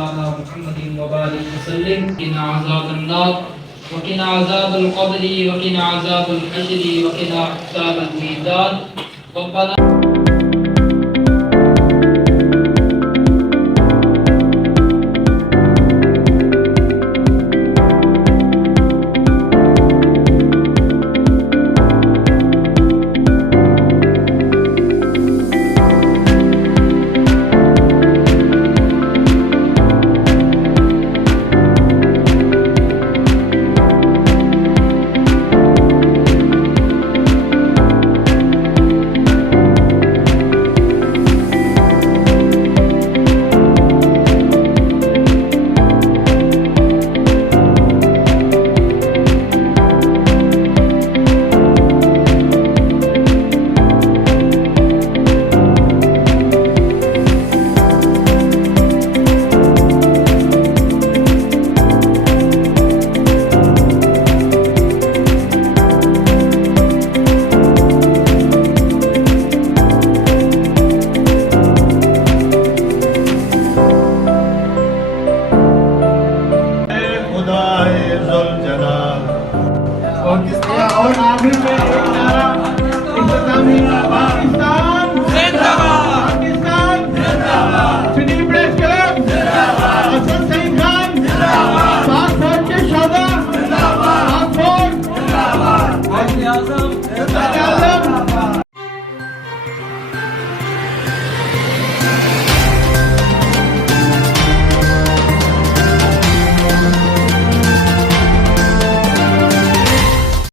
मौलाना मुहम्मदिन व बारिक वसल्लिम किना अज़ाबन नार व किना अज़ाबल क़ब्र व किना अज़ाबल हश्र व किना अज़ाबल मीज़ान। रब्बना